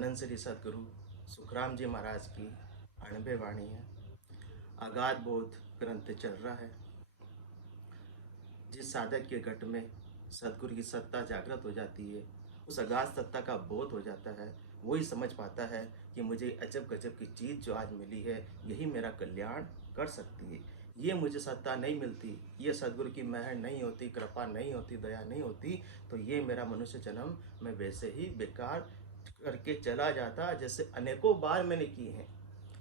धनन श्री सदगुरु सुखराम जी महाराज की अणबे वाणी है। अगाध बोध ग्रंथ चल रहा है। जिस साधक के घट में सदगुरु की सत्ता जागृत हो जाती है, उस अगाध सत्ता का बोध हो जाता है, वही समझ पाता है कि मुझे अजब गजब की चीज़ जो आज मिली है, यही मेरा कल्याण कर सकती है। ये मुझे सत्ता नहीं मिलती, ये सदगुरु की मेहर नहीं होती, कृपा नहीं होती, दया नहीं होती, तो ये मेरा मनुष्य जन्म मैं वैसे ही बेकार करके चला जाता जैसे अनेकों बार मैंने किए हैं।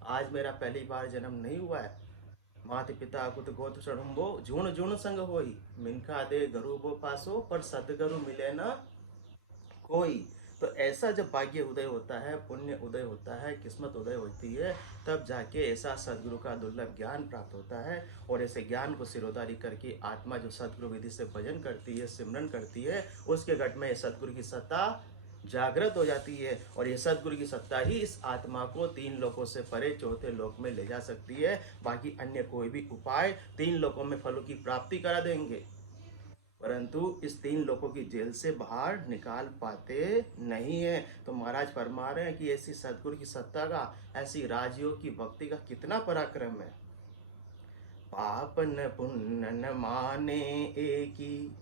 आज मेरा पहली बार जन्म नहीं हुआ है। मात पिता कुत गोत्र चढ़ुम्बो जून जून संग होई, मिनखा दे गरुबो पासो पर सतगुरु मिले ना कोई। तो ऐसा जब भाग्य उदय होता है, पुण्य उदय होता है, किस्मत उदय होती है, तब जाके ऐसा सदगुरु का दुर्लभ ज्ञान प्राप्त होता है। और ऐसे ज्ञान को सिरोधारी करके आत्मा जो सदगुरु विधि से भजन करती है, सिमरन करती है, उसके घट में सदगुरु की सत्ता जागृत हो जाती है। और ये सदगुरु की सत्ता ही इस आत्मा को तीन लोकों से परे चौथे लोक में ले जा सकती है। बाकी अन्य कोई भी उपाय तीन लोकों में फलों की प्राप्ति करा देंगे, परंतु इस तीन लोगों की जेल से बाहर निकाल पाते नहीं है। तो महाराज फरमा रहे हैं कि ऐसी सदगुरु की सत्ता का, ऐसी राजयोग की भक्ति का कितना पराक्रम है। पाप न पुण्य न माने एकी,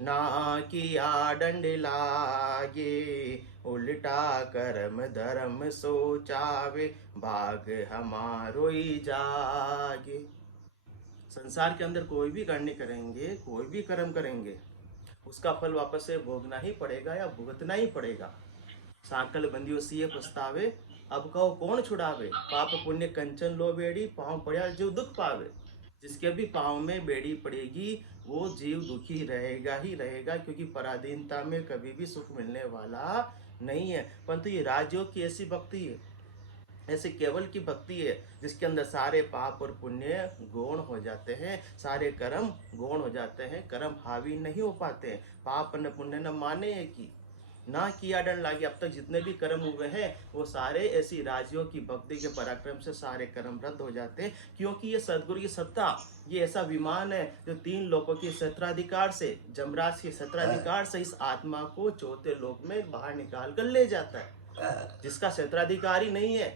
ना किया दंड लागे, उल्टा कर्म धर्म सोचावे, भाग हमारो ही जागे। संसार के अंदर कोई भी कर्म करेंगे, कोई भी कर्म करेंगे, उसका फल वापस से भोगना ही पड़ेगा या भुगतना ही पड़ेगा। साकल बंदियों सिए पछतावे, अब कहो कौन छुड़ावे, पाप पुण्य कंचन लो बेड़ी, पाँव पड़ा जीव दुख पावे। जिसके भी पाँव में बेड़ी पड़ेगी वो जीव दुखी रहेगा ही रहेगा, क्योंकि पराधीनता में कभी भी सुख मिलने वाला नहीं है। परंतु ये राजयोग की ऐसी भक्ति है, ऐसे केवल की भक्ति है, जिसके अंदर सारे पाप और पुण्य गौण हो जाते हैं, सारे कर्म गौण हो जाते हैं, कर्म हावी नहीं हो पाते हैं। पाप न पुण्य न माने की, ना किया दंड लागे। अब तक जितने भी कर्म हुए हैं वो सारे ऐसी राजियों की भक्ति के पराक्रम से सारे कर्म रद्द हो जाते हैं, क्योंकि ये सदगुरु की सत्ता, ये ऐसा विमान है जो तीन लोकों के क्षेत्राधिकार से, जमराज के क्षेत्राधिकार से इस आत्मा को चौथे लोक में बाहर निकाल कर ले जाता है। जिसका क्षेत्राधिकार ही नहीं है,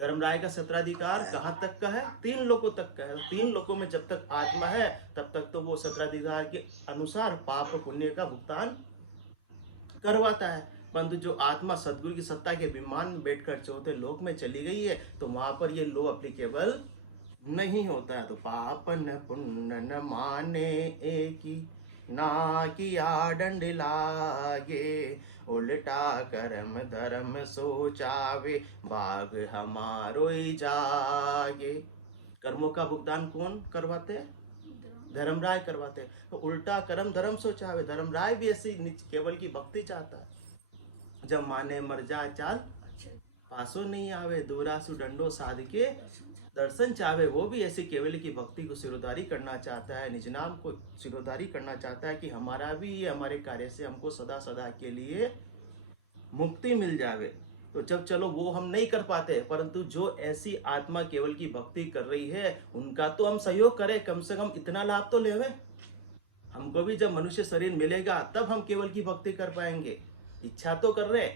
धर्मराय का सत्राधिकार कहाँ तक का है? तीन लोकों तक का है। तीन लोकों में जब तक आत्मा है तब तक तो वो सत्राधिकार के अनुसार पाप पुण्य का भुगतान करवाता है। परंतु जो आत्मा सदगुरु की सत्ता के विमान में बैठकर चौथे लोक में चली गई है, तो वहां पर ये लो एप्लीकेबल नहीं होता है। तो पाप न पुण्य न माने एकी, ना किया दंड लागे, उल्टा कर्म धर्म सोचावे, भाग हमारो ही जागे। कर्मों का भुगतान कौन करवाते हैं? धर्मराय करवाते हैं। तो उल्टा कर्म धर्म सोचावे, धर्मराय भी ऐसी केवल की भक्ति चाहता है। जब माने मर जाए चाल पासो नहीं आवे, दूरासु डंडो साध के दर्शन चाहे। वो भी ऐसी केवल की भक्ति को सिरोधारी करना चाहता है, निज नाम को सिरोधारी करना चाहता है कि हमारा भी ये हमारे कार्य से हमको सदा सदा के लिए मुक्ति मिल जावे। तो जब चलो वो हम नहीं कर पाते, परंतु जो ऐसी आत्मा केवल की भक्ति कर रही है उनका तो हम सहयोग करें, कम से कम इतना लाभ तो लेवे। हमको भी जब मनुष्य शरीर मिलेगा तब हम केवल की भक्ति कर पाएंगे। इच्छा तो कर रहे,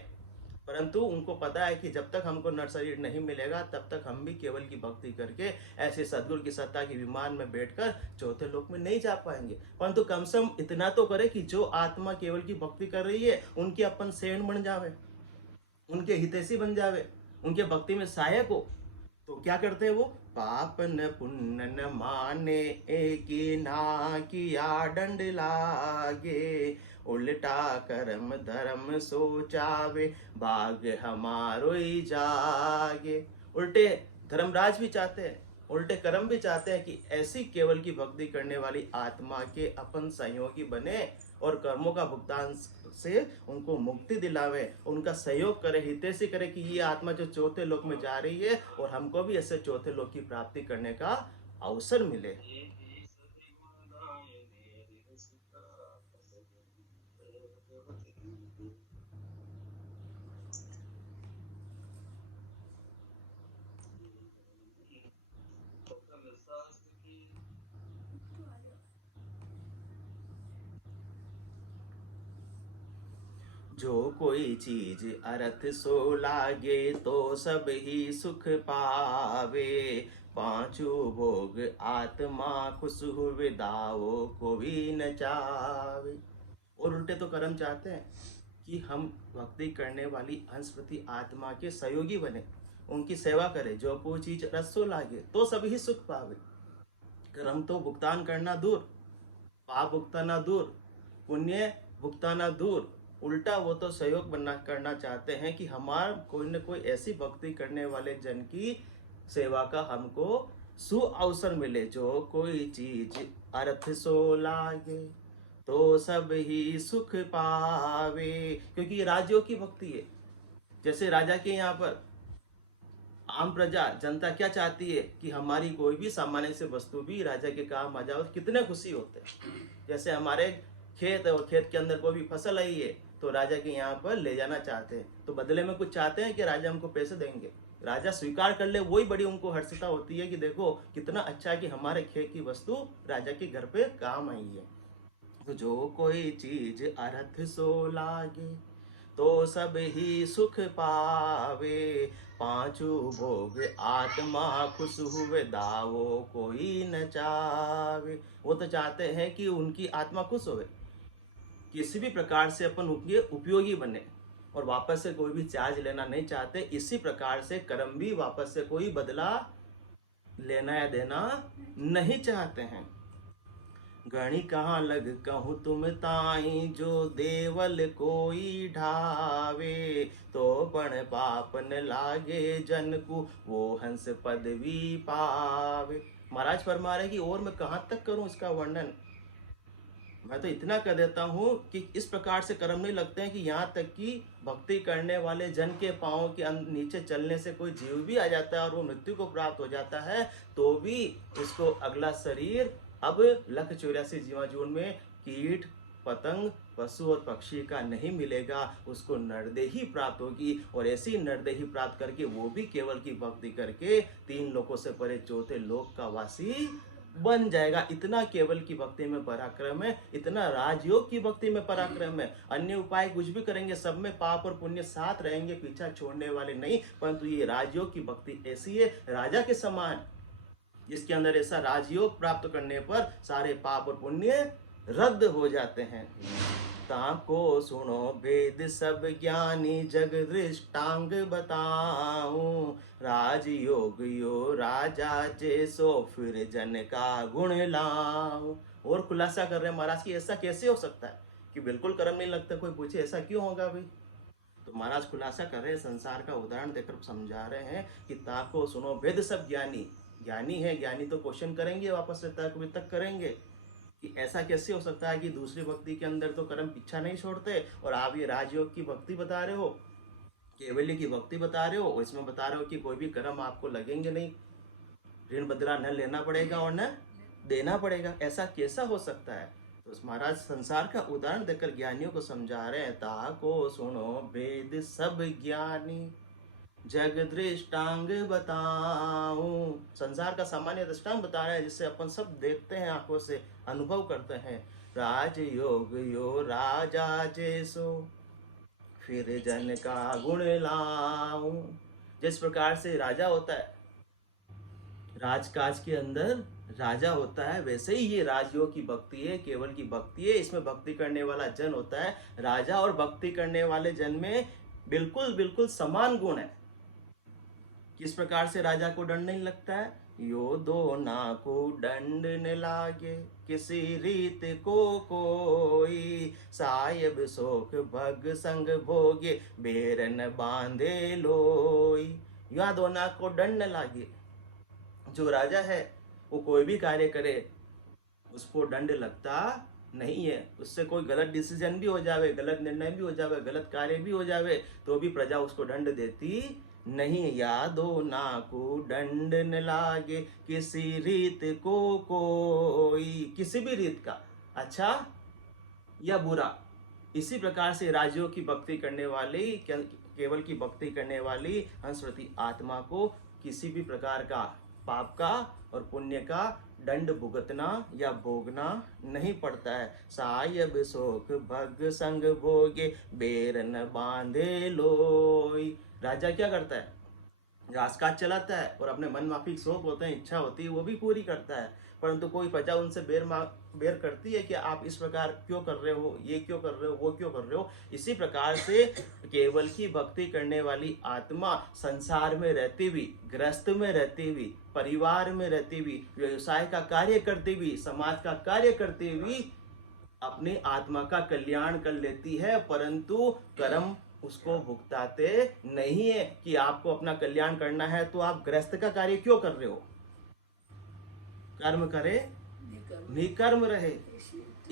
परंतु उनको पता है कि जब तक हमको नर शरीर नहीं मिलेगा तब तक हम भी केवल की भक्ति करके ऐसे सदगुरु की सत्ता के विमान में बैठकर चौथे लोक में नहीं जा पाएंगे। परंतु कम से कम इतना तो करे कि जो आत्मा केवल की भक्ति कर रही है उनके अपन सेन बन जावे, उनके हितैषी बन जावे, उनके भक्ति में सहायक हो। तो क्या करते हैं वो? पाप न पुण्य न माने एकी, ना किया दंड लागे, उल्टा कर्म धर्म सोचावे, भाग हमारो ही जागे। उल्टे धर्मराज भी चाहते हैं, उल्टे कर्म भी चाहते हैं कि ऐसी केवल की भक्ति करने वाली आत्मा के अपन सहयोगी बने और कर्मों का भुगतान से उनको मुक्ति दिलावे, उनका सहयोग करे, हितैषी करे कि ये आत्मा जो चौथे लोक में जा रही है और हमको भी ऐसे चौथे लोक की प्राप्ति करने का अवसर मिले। जो कोई चीज अर्थ सो लागे तो सब ही सुख पावे। पांचों भोग आत्मा खुश हुए दावो को भी न चावे। और उल्टे तो कर्म चाहते हैं कि हम भक्ति करने वाली हंसपति आत्मा के सहयोगी बने, उनकी सेवा करें। जो कोई चीज रसो लागे तो सभी ही सुख पावे। कर्म तो भुगतान करना दूर, पाप भुगताना दूर, पुण्य भुगताना दूर, उल्टा वो तो सहयोग बनना करना चाहते हैं कि हमारा कोई न कोई ऐसी भक्ति करने वाले जन की सेवा का हमको सु अवसर मिले। जो कोई चीज अर्थ सो लागे तो सब ही सुख पावे। क्योंकि ये राजयोग की भक्ति है। जैसे राजा के यहाँ पर आम प्रजा जनता क्या चाहती है कि हमारी कोई भी सामान्य से वस्तु भी राजा के काम आ जाओ, कितने खुशी होते हैं। जैसे हमारे खेत है और खेत के अंदर कोई भी फसल आई है तो राजा के यहाँ पर ले जाना चाहते हैं, तो बदले में कुछ चाहते हैं कि राजा हमको पैसे देंगे। राजा स्वीकार कर ले, वही बड़ी उनको हर्षता होती है कि देखो कितना अच्छा कि हमारे खेत की वस्तु राजा के घर पे काम आई है। तो जो कोई चीज अर्थ सो लागे तो सब ही सुख पावे। पांचों भोग आत्मा खुश हुए दावो कोई न चावे। वो तो चाहते हैं कि उनकी आत्मा खुश होवे, किसी भी प्रकार से अपन उनके उपयोगी बने, और वापस से कोई भी चार्ज लेना नहीं चाहते। इसी प्रकार से कर्म भी वापस से कोई बदला लेना या देना नहीं चाहते हैं। गणी कहाँ लग कहूँ तुम ताई, जो देवल कोई ढावे। तो पण पाप न लागे जन को, वो हंस पदवी पावे। महाराज फरमा रहे कि और मैं कहाँ तक करूँ इसका वर्णन। मैं तो इतना कह देता हूँ कि इस प्रकार से कर्म नहीं लगते हैं कि यहाँ तक कि भक्ति करने वाले जन के पाँव के नीचे चलने से कोई जीव भी आ जाता है और वो मृत्यु को प्राप्त हो जाता है, तो भी उसको अगला शरीर अब 184 जीवाजून में कीट पतंग पशु और पक्षी का नहीं मिलेगा, उसको नरदेही प्राप्त होगी। और ऐसी नरदेही प्राप्त करके वो भी केवल की भक्ति करके 3 लोकों से परे चौथे लोक का वासी बन जाएगा। इतना केवल की भक्ति में पराक्रम है, इतना राजयोग की भक्ति में पराक्रम है। अन्य उपाय कुछ भी करेंगे, सब में पाप और पुण्य साथ रहेंगे, पीछा छोड़ने वाले नहीं। परंतु ये राजयोग की भक्ति ऐसी है राजा के समान, जिसके अंदर ऐसा राजयोग प्राप्त करने पर सारे पाप और पुण्य रद्द हो जाते हैं। ताको सुनो भेद सब ज्ञानी, जग दृष्टांग बताऊं। राजयोग यो राजा जैसो, फिर जन का गुण लाऊं। और खुलासा कर रहे हैं महाराज की ऐसा कैसे हो सकता है कि बिल्कुल कर्म नहीं लगता। कोई पूछे ऐसा क्यों होगा भाई, तो महाराज खुलासा कर रहे हैं, संसार का उदाहरण देकर समझा रहे हैं कि ताको सुनो भेद सब ज्ञानी। ज्ञानी है, ज्ञानी तो क्वेश्चन करेंगे, वापस से तर्क वितर्क करेंगे कि ऐसा कैसे हो सकता है कि दूसरी भक्ति के अंदर तो कर्म पीछा नहीं छोड़ते, और आप ये राजयोग की भक्ति बता रहे हो, केवल्य की भक्ति बता रहे हो, इसमें बता रहे हो कि कोई भी कर्म आपको लगेंगे नहीं, ऋण बदला न लेना पड़ेगा और न देना पड़ेगा। ऐसा कैसा हो सकता है। तो महाराज संसार का उदाहरण देकर ज्ञानियों को समझा रहे हैं। ताको सुनो भेद सब ज्ञानी, जग दृष्टांग बताऊं। संसार का सामान्य दृष्टांग बता रहे हैं, जिससे अपन सब देखते हैं, आंखों से अनुभव करते हैं। राजयोग यो राजा जैसो, फिर जन का गुण लाऊं। जिस प्रकार से राजा होता है, राजकाज के अंदर राजा होता है, वैसे ही ये राजयोग की भक्ति है, केवल की भक्ति है। इसमें भक्ति करने वाला जन होता है राजा, और भक्ति करने वाले जन में बिल्कुल बिल्कुल समान गुण है। किस प्रकार से राजा को दंड नहीं लगता है। यो दो ना को दंड न लागे, किसी रीत को कोई। साहेब शोक भग संग भोगे, बेरन बांधे लोई। या दो ना को दंड न लागे, जो राजा है वो कोई भी कार्य करे उसको दंड लगता नहीं है। उससे कोई गलत डिसीजन भी हो जावे, गलत निर्णय भी हो जावे, गलत कार्य भी हो जावे, तो भी प्रजा उसको दंड देती नहीं। यादो ना को दंड न लागे, किसी रीत को कोई। किसी भी रीत का, अच्छा या बुरा। इसी प्रकार से राजयोग की भक्ति करने वाली, केवल की भक्ति करने वाली हंसवती आत्मा को किसी भी प्रकार का पाप का और पुण्य का दंड भुगतना या भोगना नहीं पड़ता है। सायब सोख भग संग भोगे, बेर न बांधे लोई। राजा क्या करता है? राजकाज चलाता है और अपने मन माफिक शौक होते हैं, इच्छा होती है, वो भी पूरी करता है। परंतु कोई प्रजा उनसे बेर करती है कि आप इस प्रकार क्यों कर रहे हो, ये क्यों कर रहे हो, वो क्यों कर रहे हो। इसी प्रकार से केवल की भक्ति करने वाली आत्मा संसार में रहती हुई, गृहस्थ में रहती हुई, परिवार में रहती हुई, व्यवसाय का कार्य करती हुई, समाज का कार्य करती हुई अपनी आत्मा का कल्याण कर लेती है। परंतु कर्म उसको भुगताते नहीं है कि आपको अपना कल्याण करना है तो आप गृहस्थ का कार्य क्यों कर रहे हो। कर्म करे निकर्म रहे,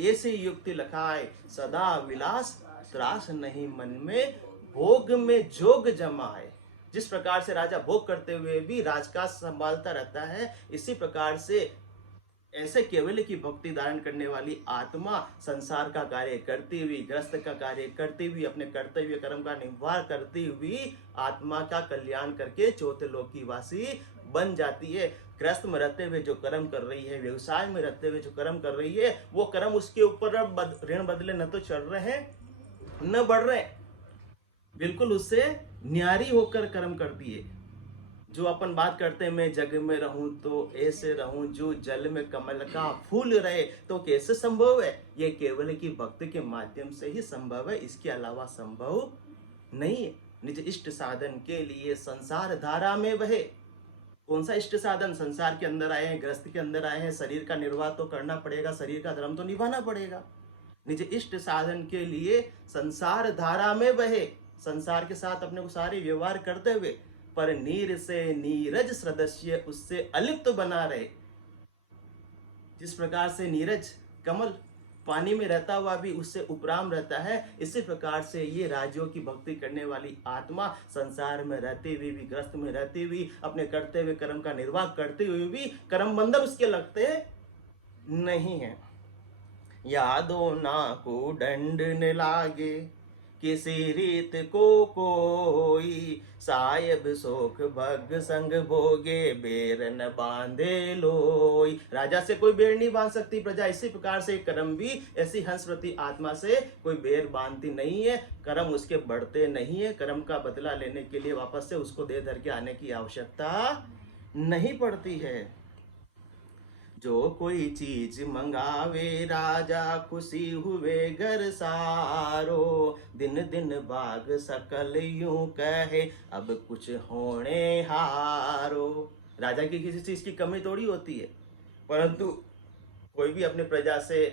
ऐसी युक्ति लखाए, सदा विलास त्रास नहीं मन में, भोग में जोग जमाए। जिस प्रकार से राजा भोग करते हुए भी राजकाज संभालता रहता है, इसी प्रकार से ऐसे केवल की भक्ति धारण करने वाली आत्मा संसार का कार्य करती हुई, ग्रस्त का कार्य करती हुई, अपने कर्तव्य कर्म का निर्वाह करती हुई आत्मा का कल्याण करके चौथे लोक की वासी बन जाती है। ग्रस्त में रहते हुए जो कर्म कर रही है, व्यवसाय में रहते हुए जो कर्म कर रही है, वो कर्म उसके ऊपर ऋण बदले न तो चढ़ रहे हैं न बढ़ रहे, बिल्कुल उससे न्यारी होकर कर्म करती है। जो अपन बात करते हैं, मैं जग में रहूं तो ऐसे रहूं, जो जल में कमल का फूल रहे, तो कैसे संभव है? ये केवल की भक्ति के माध्यम से ही संभव है, इसके अलावा संभव नहीं है। निज इष्ट साधन के लिए संसार धारा में बहे। कौन सा इष्ट साधन? संसार के अंदर आए हैं, ग्रस्त के अंदर आए हैं, शरीर का निर्वाह तो करना पड़ेगा, शरीर का धर्म तो निभाना पड़ेगा। निज इष्ट साधन के लिए संसार धारा में बहे, संसार के साथ अपने को सारे व्यवहार करते हुए, पर नीर से नीरज सदस्य उससे अलिप्त बना रहे। जिस प्रकार से नीरज कमल पानी में रहता हुआ भी उससे उपराम रहता है, इसी प्रकार से ये राजियों की भक्ति करने वाली आत्मा संसार में रहते हुए भी, ग्रस्त में रहते हुए, अपने करते हुए कर्म का निर्वाह करते हुए भी कर्म बंधन उसके लगते नहीं है। यादो ना को दंड न लागे, किसी रीत को कोई, सायब सोख भग संग भोगे, बेर न बांधे लोई। राजा से कोई बेर नहीं बांध सकती प्रजा, इसी प्रकार से कर्म भी ऐसी हंसवती आत्मा से कोई बेर बांधती नहीं है। कर्म उसके बढ़ते नहीं है, कर्म का बदला लेने के लिए वापस से उसको दे धर के आने की आवश्यकता नहीं पड़ती है। जो कोई चीज मंगावे राजा, खुशी हुए घर सारो, दिन दिन बाग सकल यूं कहे, अब कुछ होने हारो। राजा की किसी चीज की कमी थोड़ी होती है, परंतु कोई भी अपने प्रजा से,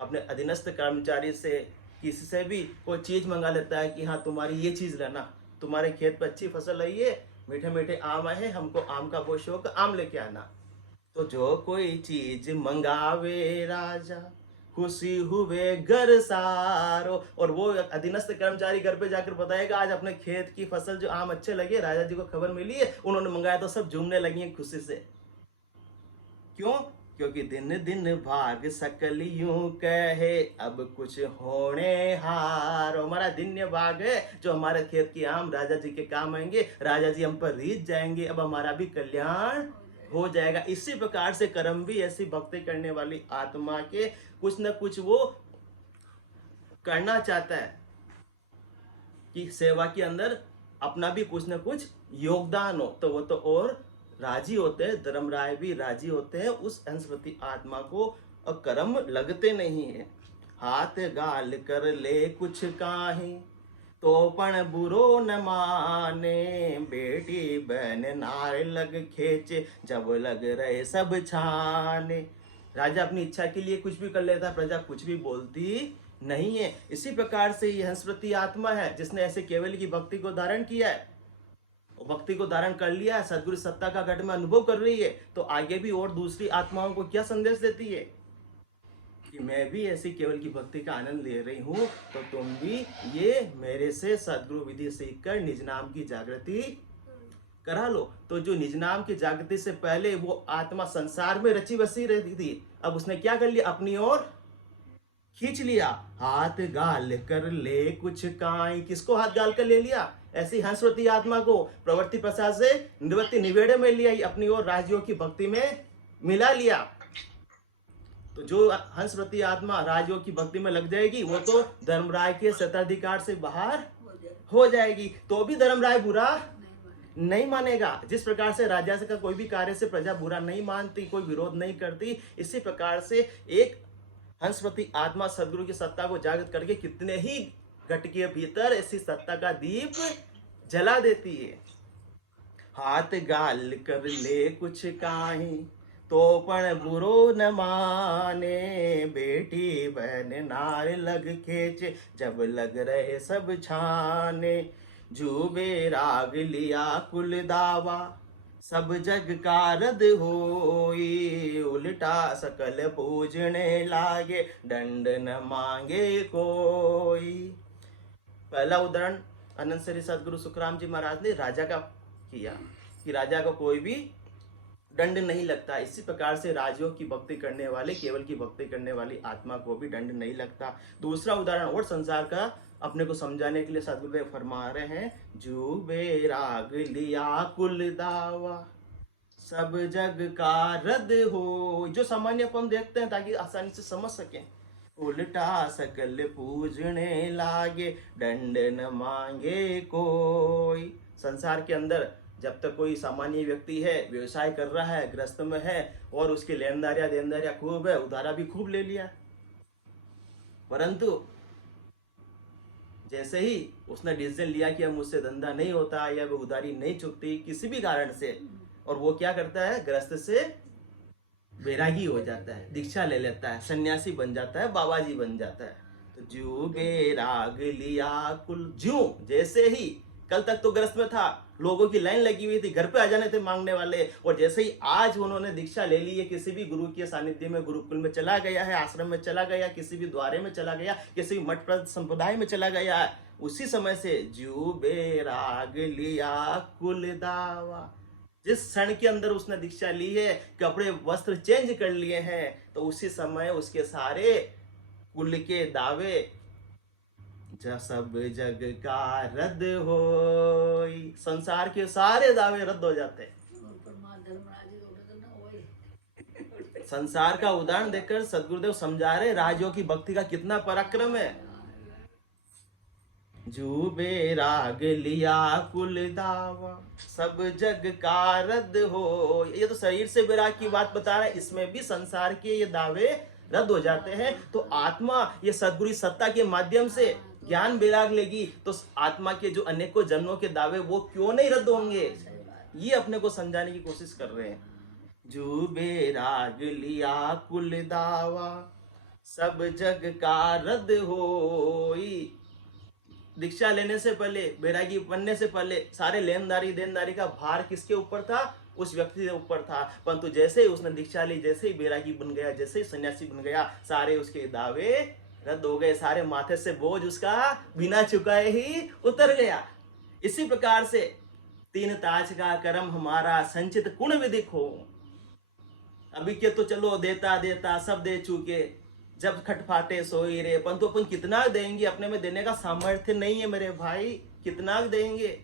अपने अधीनस्थ कर्मचारी से, किसी से भी कोई चीज मंगा लेता है कि हाँ तुम्हारी ये चीज लेना, तुम्हारे खेत पर अच्छी फसल आई है, मीठे मीठे आम आए हैं, हमको आम का बहुत शौक, आम लेके आना। तो जो कोई चीज मंगावे राजा, खुशी हुए घर सारो। और वो अधीनस्थ कर्मचारी घर पे जाकर बताएगा आज अपने खेत की फसल जो आम अच्छे लगे, राजा जी को खबर मिली है, उन्होंने मंगाया, तो सब झूमने लगी हैं खुशी से। क्यों? क्योंकि दिन दिन भाग सकल यूं कहे, अब कुछ होने हारो। हमारा दिन भाग है, जो हमारे खेत की आम राजा जी के काम आएंगे, राजा जी हम पर रीझ जाएंगे, अब हमारा भी कल्याण हो जाएगा। इसी प्रकार से कर्म भी ऐसी भक्ति करने वाली आत्मा के कुछ न कुछ वो करना चाहता है कि सेवा के अंदर अपना भी कुछ न कुछ योगदान हो, तो वो तो और राजी होते हैं। धर्मराय भी राजी होते हैं उस हंसवती आत्मा को, और कर्म लगते नहीं है। हाथ गाल कर ले कुछ काहे, तो पण बुरो न माने, बेटी बहन नार लग खेचे, जब लग रहे सब छाने। राजा अपनी इच्छा के लिए कुछ भी कर लेता, प्रजा कुछ भी बोलती नहीं है। इसी प्रकार से ये हंसवती आत्मा है जिसने ऐसे केवल की भक्ति को धारण किया है, भक्ति को धारण कर लिया है, सदगुरु सत्ता का घट में अनुभव कर रही है, तो आगे भी और दूसरी आत्माओं को क्या संदेश देती है कि मैं भी ऐसी केवल की भक्ति का आनंद ले रही हूं, तो तुम भी ये मेरे से सदगुरु विधि सीखकर निज नाम की जागृति करा लो। तो जो निज नाम की जागृति से पहले वो आत्मा संसार में रची बसी रहती थी, अब उसने क्या कर लिया, अपनी ओर खींच लिया। हाथ गाल कर ले कुछ काई, किसको हाथ गाल कर ले लिया? ऐसी हंसवती आत्मा को प्रवृत्ति प्रसाद से निवृत्ति निवेड़े में लिया, अपनी ओर राजियों की भक्ति में मिला लिया। तो जो हंसवती आत्मा राजयोग की भक्ति में लग जाएगी वो तो धर्मराय के सत्ताधिकार से बाहर हो जाएगी, तो भी धर्मराय बुरा नहीं मानेगा। जिस प्रकार से राजा का कोई भी कार्य से प्रजा बुरा नहीं मानती, कोई विरोध नहीं करती, इसी प्रकार से एक हंसवती आत्मा सदगुरु की सत्ता को जागृत करके कितने ही घट के भीतर ऐसी सत्ता का दीप जला देती है। हाथ गाल कर ले कुछ काहीं तो पण बुरो न माने, बेटी बहन नार लग खेचे जब लग रहे सब छाने, जूबे राग लिया कुल दावा सब जग का रद होई, उल्टा सकल पूजने लागे दंड न मांगे कोई। पहला उदाहरण अनंत श्री सदगुरु सुखराम जी महाराज ने राजा का किया कि राजा को कोई भी दंड नहीं लगता। इसी प्रकार से राजयोग की भक्ति करने वाले, केवल की भक्ति करने वाली आत्मा को भी दंड नहीं लगता। दूसरा उदाहरण और संसार का अपने को समझाने के लिए सदगुरुदेव फरमा रहे हैं, जो बेराग लिया कुल दावा सब जग का रद हो। जो सामान्य अपन देखते हैं ताकि आसानी से समझ सकें, उल्टा सकल पूजने लागे दंड न मांगे कोई। संसार के अंदर जब तक कोई सामान्य व्यक्ति है, व्यवसाय कर रहा है, ग्रस्त में है और उसकी लेनदारियां देनदारियां खूब है, उधारा भी खूब ले लिया, परंतु जैसे ही उसने डिसीजन लिया कि अब मुझसे धंधा नहीं होता या वो उधारी नहीं चुकती किसी भी कारण से, और वो क्या करता है, ग्रस्त से बैरागी हो जाता है, दीक्षा ले लेता है, सन्यासी बन जाता है, बाबा जी बन जाता है। तो जो बैराग लिया कुल, जो जैसे ही कल तक तो ग्रस्त में था, लोगों की लाइन लगी हुई थी, घर पे आ जाने थे मांगने वाले, और जैसे ही आज उन्होंने दीक्षा ले ली है, किसी भी गुरु के सानिध्य में, गुरुकुल में चला गया है, आश्रम में चला गया, किसी भी द्वारे में चला गया, किसी भी मठ संप्रदाय में चला गया, उसी समय से जो बैराग लिया कुल दावा, जिस क्षण के अंदर उसने दीक्षा ली है, कपड़े वस्त्र चेंज कर लिए हैं, तो उसी समय उसके सारे कुल के दावे जब सब जग का रद्द हो, संसार के सारे दावे रद्द हो जाते हैं। संसार का उदाहरण देखकर सदगुरुदेव समझा रहे राजयोग की भक्ति का कितना पराक्रम है। जो बेराग लिया कुल दावा सब जग का रद्द हो, ये तो शरीर से बैराग की बात बता रहा है, इसमें भी संसार के ये दावे रद्द हो जाते हैं। तो आत्मा ये सदगुरु सत्ता के माध्यम से ज्ञान बैराग लेगी तो आत्मा के जो अनेकों जन्मों के दावे वो क्यों नहीं रद्द होंगे, ये अपने को समझाने की कोशिश कर रहे हैं। जो बैराग लिया कुल दावा सब जग का रद्द होई। दीक्षा लेने से पहले, बैरागी बनने से पहले सारे लेनदारी देनदारी का भार किसके ऊपर था, उस व्यक्ति के ऊपर था, परंतु जैसे ही उसने दीक्षा ली, जैसे ही बैरागी बन गया, जैसे ही सन्यासी बन गया, सारे उसके दावे रद्द हो गए, सारे माथे से बोझ उसका बिना चुकाए ही उतर गया। इसी प्रकार से तीन ताज का कर्म हमारा संचित कुण विदिक हो। अभी के तो चलो देता देता सब दे चुके, जब खटफाटे सोई रे, परंतु अपन कितना देंगे, अपने में देने का सामर्थ्य नहीं है मेरे भाई, कितना देंगे।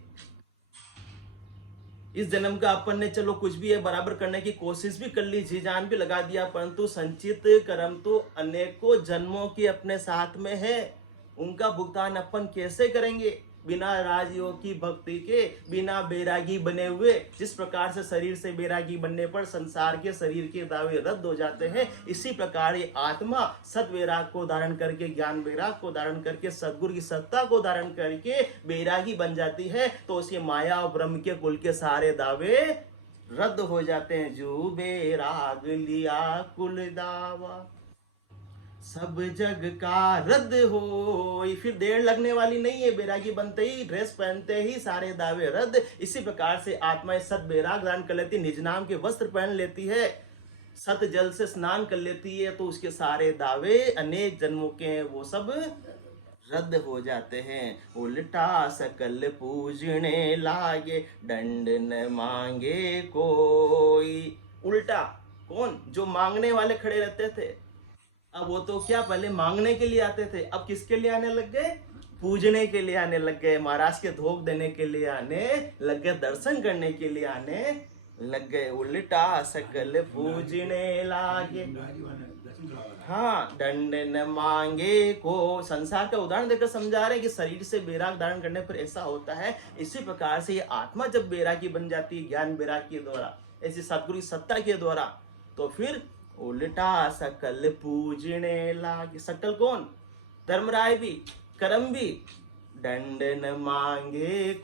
इस जन्म का अपन ने चलो कुछ भी है बराबर करने की कोशिश भी कर ली, जी जान भी लगा दिया, परंतु संचित कर्म तो अनेकों जन्मों के अपने साथ में है, उनका भुगतान अपन कैसे करेंगे बिना राजयोग की भक्ति के, बिना बैरागी बने हुए। जिस प्रकार से शरीर से बैरागी बनने पर संसार के शरीर के दावे रद्द हो जाते हैं, इसी प्रकार ये आत्मा सत वैराग को धारण करके, ज्ञान वैराग को धारण करके, सदगुरु की सत्ता को धारण करके बैरागी बन जाती है, तो उसी माया और ब्रह्म के कुल के सारे दावे रद्द हो जाते हैं। जो बैराग लिया कुल दावा सब जग का रद्द हो। फिर देर लगने वाली नहीं है, बैरागी बनते ही, ड्रेस पहनते ही सारे दावे रद्द। इसी प्रकार से आत्मा सत बैराग धारण कर लेती, निज नाम के वस्त्र पहन लेती है, सत जल से स्नान कर लेती है, तो उसके सारे दावे अनेक जन्मों के हैं वो सब रद्द हो जाते हैं। उल्टा सकल पूजने लागे दंड न मांगे कोई। उल्टा कौन, जो मांगने वाले खड़े रहते थे, अब वो तो क्या पहले मांगने के लिए आते थे, अब किसके लिए आने लग गए, पूजने के लिए आने लग गए, महाराज के धोख देने के लिए आने लग गए, दर्शन करने के लिए आने लग गए। उल्टा सकल पूजने लागे। हाँ, दंड न मांगे को संसार का उदाहरण देकर समझा रहे हैं कि शरीर से बैराग धारण करने पर ऐसा होता है। इसी प्रकार से ये आत्मा जब बैरागी बन जाती है ज्ञान बैराग के द्वारा, ऐसी सतगुरु की सत्ता के द्वारा, तो फिर उल्टा सकल पूजने लागे। सकल कौन? धर्मराय भी, करम भी। दंड न मांगे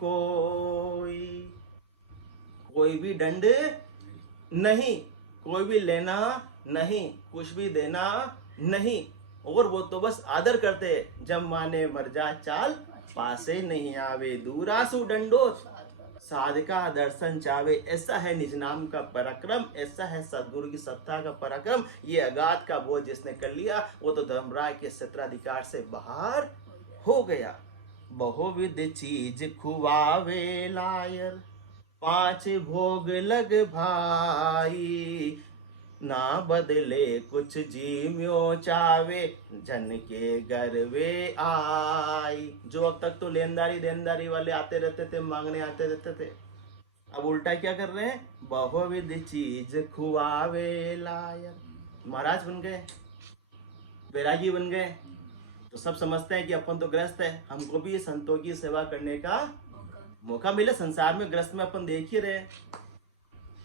कोई भी दंड नहीं, कोई भी लेना नहीं, कुछ भी देना नहीं। और वो तो बस आदर करते, जब माने मर जा चाल पासे नहीं आवे, दूरासु दंडोत साधिका दर्शन चावे। ऐसा है निज नाम का पराक्रम, ऐसा है सदगुरु की सत्ता का पराक्रम। ये अगाध का बोझ जिसने कर लिया वो तो धर्मराय के क्षेत्राधिकार से बाहर हो गया। बहुविध चीज खुआवे लायर, पांच भोग लग भाई, ना बदले कुछ जीम्यो चावे, जन के गर्वे आई। जो अब तक तो लेनदारी देनदारी वाले आते रहते थे, मांगने आते रहते थे, अब उल्टा क्या कर रहे हैं? बहुविध चीज खुआवे लायर। महाराज बन गए, बैरागी बन गए, तो सब समझते हैं कि अपन तो ग्रस्त है, हमको भी संतों की सेवा करने का मौका मिले। संसार में ग्रस्त में अपन देख ही रहे,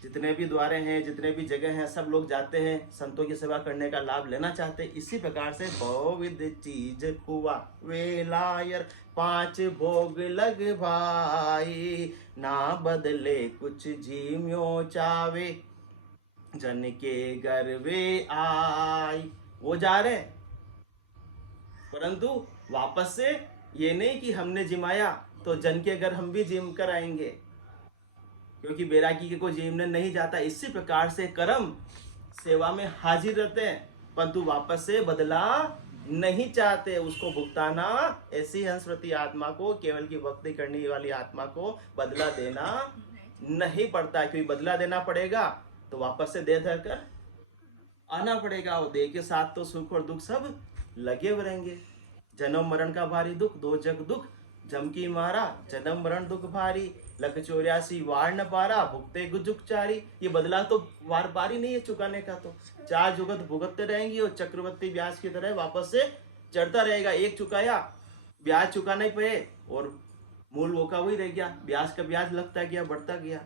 जितने भी द्वारे हैं, जितने भी जगह हैं, सब लोग जाते हैं, संतों की सेवा करने का लाभ लेना चाहते हैं। इसी प्रकार से बहुविध चीज खुआ वेलायर, पांच भोग लग भाई, ना बदले कुछ जीम्यो चावे, जन के गर्वे आई। वो जा रहे, परंतु वापस से ये नहीं कि हमने जिमाया तो जन के घर हम भी जिम कर आएंगे, क्योंकि बैरागी के कोई जिमने नहीं जाता। इसी प्रकार से कर्म सेवा में हाजिर रहते हैं, परंतु वापस से बदला नहीं चाहते, उसको भुगताना। ऐसी हंसवती आत्मा को, केवल की भक्ति करने वाली आत्मा को बदला देना नहीं पड़ता, क्योंकि बदला देना पड़ेगा तो वापस से दे धर कर आना पड़ेगा। और देह के साथ तो सुख और दुख सब लगे हुए रहेंगे। जन्म मरण का भारी दुख, दो जग दुख जम की मारा, जन्म मरण दुख भारी, लग 84 वार न पारा, भुगते गुजुक चारी। ये बदला तो वार पारी नहीं है चुकाने का, तो चार जुगत भुगतते रहेंगी और चक्रवर्ती ब्याज की तरह वापस से चढ़ता रहेगा। एक चुकाया, ब्याज चुकाना ही पे, और मूल वो का वही रह गया, ब्याज का ब्याज लगता गया, बढ़ता गया।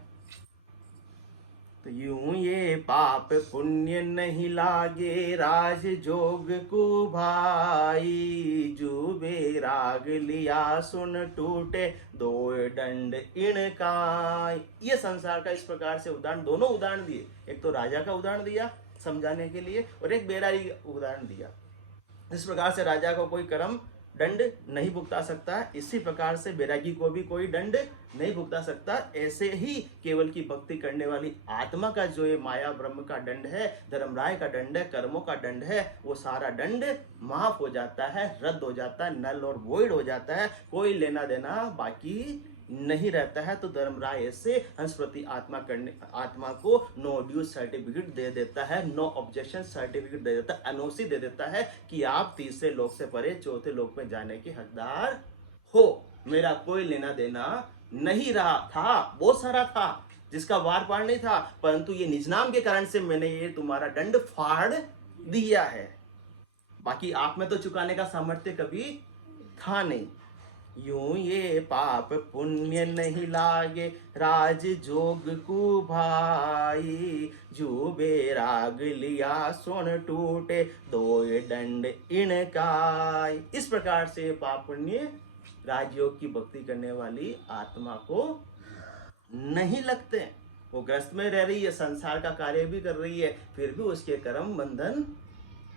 तो यूं ये पाप पुण्य नहीं लागे, राज जोग को भाई, जो बेराग लिया सुन टूटे, दो दंड इनका। ये संसार का इस प्रकार से उदाहरण, दोनों उदाहरण दिए, एक तो राजा का उदाहरण दिया समझाने के लिए, और एक बैरागी का उदाहरण दिया। इस प्रकार से राजा को कोई कर्म दंड नहीं भुगता सकता, इसी प्रकार से बैरागी को भी कोई दंड नहीं भुगता सकता। ऐसे ही केवल की भक्ति करने वाली आत्मा का जो ये माया ब्रह्म का दंड है, धर्मराय का दंड है, कर्मों का दंड है, वो सारा दंड माफ हो जाता है, रद्द हो जाता है, नल और वॉइड हो जाता है, कोई लेना देना बाकी नहीं रहता है। तो धर्मराय से हंसप्रति आत्मा को नो ड्यू सर्टिफिकेट दे देता है, नो ऑब्जेक्शन सर्टिफिकेट दे देता है, एनओसी दे देता है कि आप तीसरे लोक से परे चौथे लोक में जाने के हकदार हो। मेरा कोई लेना देना नहीं रहा था, बहुत सारा था जिसका वार पार नहीं था, परंतु ये निज नाम के कारण से मैंने ये तुम्हारा दंड फाड़ दिया है। बाकी आप में तो चुकाने का सामर्थ्य कभी था नहीं। यूं ये पाप पुण्य नहीं लागे, राज जोग को भाई, जो बेराग लिया सुन टूटे, दो दंड इनका। इस प्रकार से पाप पुण्य राजयोग की भक्ति करने वाली आत्मा को नहीं लगते। वो ग्रस्त में रह रही है, संसार का कार्य भी कर रही है, फिर भी उसके कर्म बंधन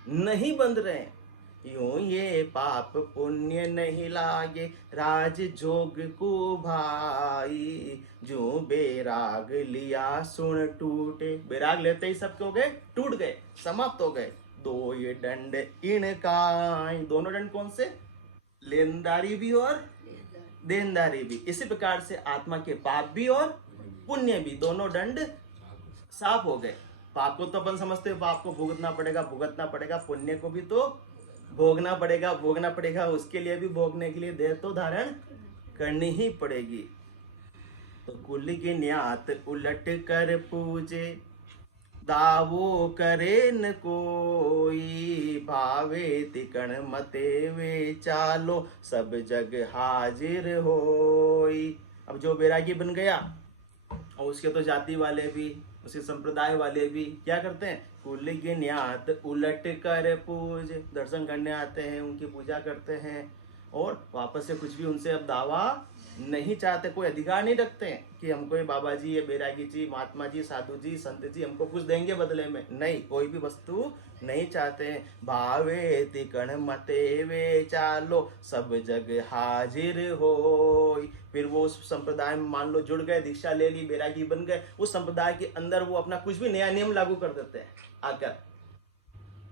नहीं बंध रहे। यूं ये पाप पुण्य नहीं लागे, राज जोग को भाई, जो बेराग लिया सुन टूटे। बेराग लेते ही सब हो गए, टूट गए, समाप्त हो गए। दो ये दंड इनका। दोनों दंड कौन से? लेनदारी भी और देनदारी भी। इसी प्रकार से आत्मा के पाप भी और पुण्य भी, दोनों दंड साफ हो गए। पाप को तो अपन समझते हैं, पाप को भुगतना पड़ेगा, पुण्य को भी तो भोगना पड़ेगा, उसके लिए भी भोगने के लिए देह तो धारण करनी ही पड़ेगी। तो कुल की न्यात उलट कर पूजे, दावो करे न कोई, भावे तिकण मते वे चालो, सब जग हाजिर होई। अब जो बैरागी बन गया, और उसके तो जाति वाले भी, उसके संप्रदाय वाले भी क्या करते हैं, कुल गिन्यात उलट कर पूज, दर्शन करने आते हैं, उनकी पूजा करते हैं, और वापस से कुछ भी उनसे अब दावा नहीं चाहते, कोई अधिकार नहीं रखते हैं कि हमको ये बाबा जी, ये बैरागी जी, महात्मा जी, साधु जी, संत जी हमको कुछ देंगे बदले में, नहीं, कोई भी वस्तु नहीं चाहते हैं। भावे तिकण मते वे चालो, सब जग हाजिर हो। फिर वो उस संप्रदाय में मान लो जुड़ गए, दीक्षा ले ली, बैरागी बन गए, उस संप्रदाय के अंदर वो अपना कुछ भी नया नियम लागू कर देते हैं आकर,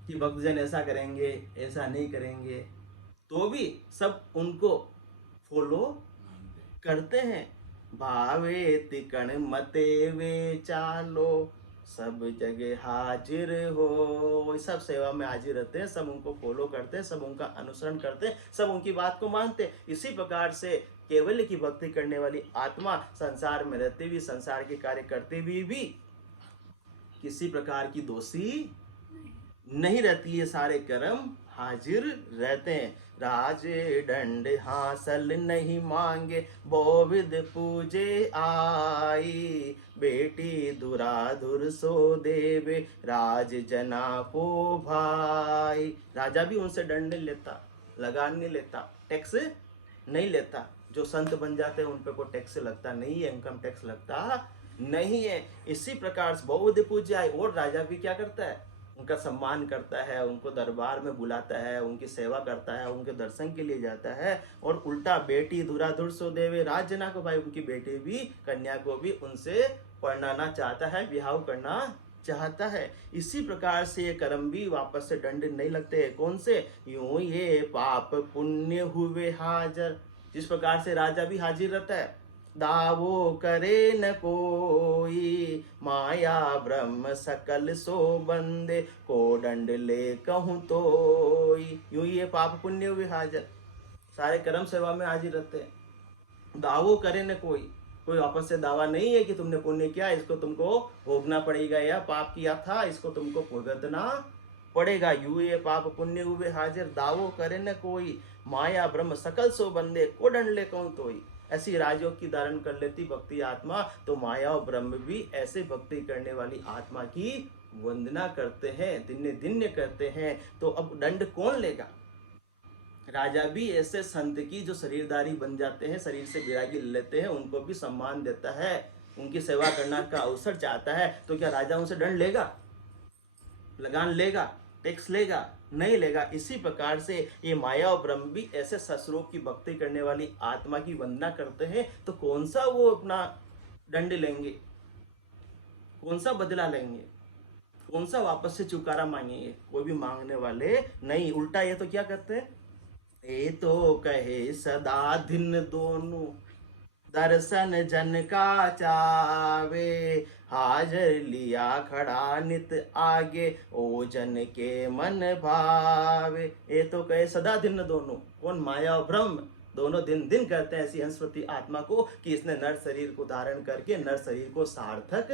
कि भक्तजन ऐसा करेंगे, ऐसा नहीं करेंगे, तो भी सब उनको फॉलो करते हैं। भावे तिकण मते वे चालो, सब जगह हाजिर हो। सब सेवा में हाजिर रहते हैं, सब उनको फॉलो करते हैं, सब उनका अनुसरण करते हैं, सब उनकी बात को मानते हैं। इसी प्रकार से केवल की भक्ति करने वाली आत्मा संसार में रहते भी, संसार के कार्य करते भी किसी प्रकार की दोषी नहीं रहती है, सारे कर्म हाजिर रहते हैं। राजे दंड हासिल नहीं मांगे, बोविद पूजे आई, बेटी दुराधुर सो देवे, राज जना को भाई। राजा भी उनसे दंड नहीं लेता, लगान नहीं लेता, टैक्स नहीं लेता। जो संत बन जाते हैं उन पर कोई टैक्स लगता नहीं है, इनकम टैक्स लगता नहीं है। इसी प्रकार से बहुविध पूज्य आई, और राजा भी क्या करता है, उनका सम्मान करता है, उनको दरबार में बुलाता है, उनकी सेवा करता है, उनके दर्शन के लिए जाता है। और उल्टा बेटी दुराधुर सो देवे, राजना को भाई, उनकी बेटी भी, कन्या को भी उनसे पढ़ाना चाहता है, विवाह करना चाहता है। इसी प्रकार से ये कर्म भी वापस से दंड नहीं लगते। कौन से, यूं ये पाप पुण्य हुए हाजिर। जिस प्रकार से राजा भी हाजिर रहता है, दावो करे न कोई, माया ब्रह्म सकल सो बंदे, को दंड ले कहूँ तो। यूं ये पाप पुण्य हुए हाजिर, सारे कर्म सेवा में हाजिर रहते हैं। दावो करे न कोई, कोई वापस से दावा नहीं है कि तुमने पुण्य किया, इसको तुमको भोगना पड़ेगा, या पाप किया था, इसको तुमको भुगतना पड़ेगा। यूं ये पाप पुण्य हुए हाजिर, दावो करे न कोई, माया ब्रह्म सकल सो बंदे, को दंड ले कहूँ तो। ऐसी राजयोग की धारण कर लेती भक्ति आत्मा, तो माया और ब्रह्म भी ऐसे भक्ति करने वाली आत्मा की वंदना करते हैं, दिन्य दिन्य करते हैं। तो अब दंड कौन लेगा? राजा भी ऐसे संत की जो शरीरधारी बन जाते हैं, शरीर से विरागी लेते हैं, उनको भी सम्मान देता है, उनकी सेवा करना का अवसर चाहता है। तो क्या राजा उनसे दंड लेगा, लगान लेगा, टैक्स लेगा? नहीं लेगा। इसी प्रकार से ये माया और ब्रह्म भी ऐसे सस्वरूप की भक्ति करने वाली आत्मा की वंदना करते हैं। तो कौन सा वो अपना दंड लेंगे, कौन सा बदला लेंगे, कौन सा वापस से चुकारा मांगेंगे? कोई भी मांगने वाले नहीं। उल्टा ये तो क्या करते हैं, ये तो कहे सदा दिन दोनों, दर्शन जन का चावे, हाजर लिया खड़ा नित आगे, ओ जन के मन भावे। ये तो कहे सदा दिन दोनों, कौन? माया और ब्रह्म दोनों दिन दिन कहते हैं ऐसी हंसवती आत्मा को कि इसने नर शरीर को धारण करके नर शरीर को सार्थक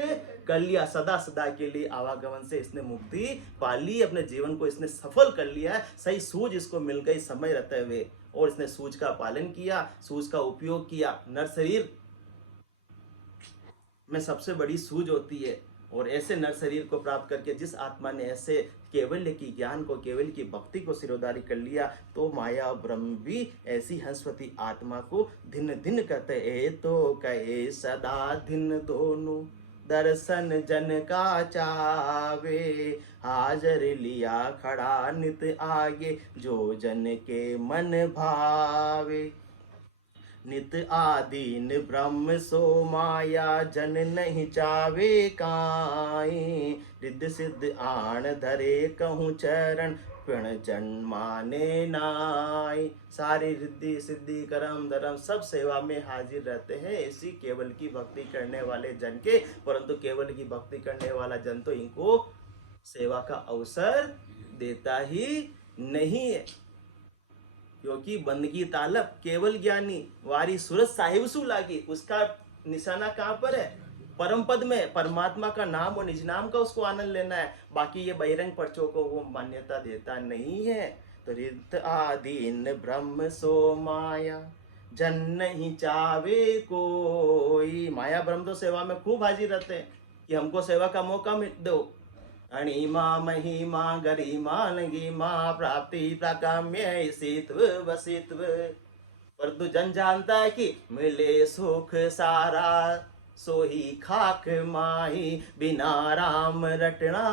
कर लिया, सदा सदा के लिए आवागमन से इसने मुक्ति पा ली, अपने जीवन को इसने सफल कर लिया है। सही सूझ इसको मिल गई समय रहते हुए, और इसने सूझ का पालन किया, सूझ का उपयोग किया। नर शरीर में सबसे बड़ी सूझ होती है, और ऐसे नर शरीर को प्राप्त करके जिस आत्मा ने ऐसे केवल्य की ज्ञान को, केवल की भक्ति को सिरोधारी कर लिया, तो माया ब्रह्म भी ऐसी हंसवती आत्मा को दिन दिन कहते ए तो कहे सदा दिन दोनों, दर्शन जन का चावे, हाजर लिया खड़ा नित आगे, जो जन के मन भावे। नित आदीन ब्रह्म सो माया, जन नहीं चावे काई, रिद्ध सिद्ध आण धरे कहूँ चरण, पिण जन माने नाई। सारी रिद्धि सिद्धि कर्म धर्म सब सेवा में हाजिर रहते हैं इसी केवल की भक्ति करने वाले जन के। परंतु केवल की भक्ति करने वाला जन तो इनको सेवा का अवसर देता ही नहीं है, क्योंकि बंदगी तालब केवल ज्ञानी, वारी सूरत साहिब सु लागी। उसका निशाना कहाँ पर है? परम पद में परमात्मा का नाम और निज नाम का उसको आनंद लेना है। बाकी ये बहिरंग पर्चों को वो मान्यता देता नहीं है। तो रित आदीन ब्रह्म सो माया जन नहीं चावे कोई। माया ब्रह्म तो सेवा में खूब हाजिर रहते हैं कि हमको सेवा का मौका दो। अणिमा महिमा गरिमा नगिमा प्राप्ति प्राकाम्य सित्व वसित्व। परंतु जन जानता है कि मिले सुख सारा सो ही खाक माही बिना राम रटना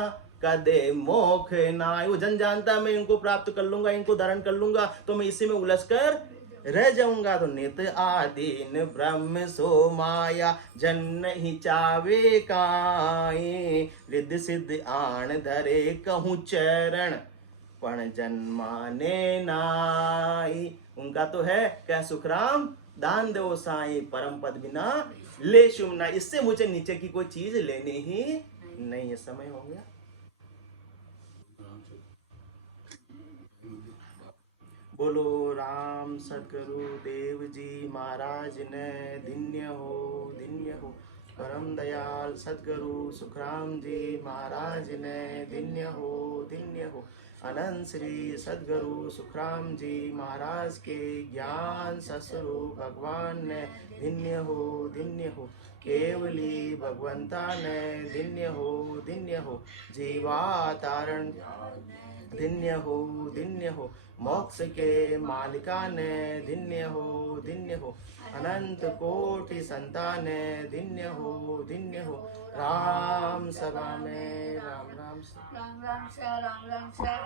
कदे मोख नाई। वो जन जानता है मैं इनको प्राप्त कर लूंगा, इनको धारण कर लूंगा तो मैं इसी में उलझ कर रह जाऊंगा। तो नित आदीन ब्रह्म सो माया जन ही चावे काई। रिद्ध सिद्ध आन धरे कहूँ चरण पण जन्माने नाई। उनका तो है क्या सुखराम दान दो साई परम पद बिना ले शुमना। इससे मुझे नीचे की कोई चीज लेनी ही नहीं है। समय हो गया। बोलो राम सदगुरु देव जी महाराज ने धन्य हो परम दयाल सदगुरु सुखराम जी महाराज ने धन्य हो अनंत श्री सदगुरु सुखराम जी महाराज के ज्ञान ससुरु भगवान ने धन्य हो केवली भगवंता ने धन्य हो जीवा तारण धन्य हो मोक्ष के मालिका ने धन्य हो अनंत कोटि संतान धन्य हो राम सभा में राम राम से राम राम से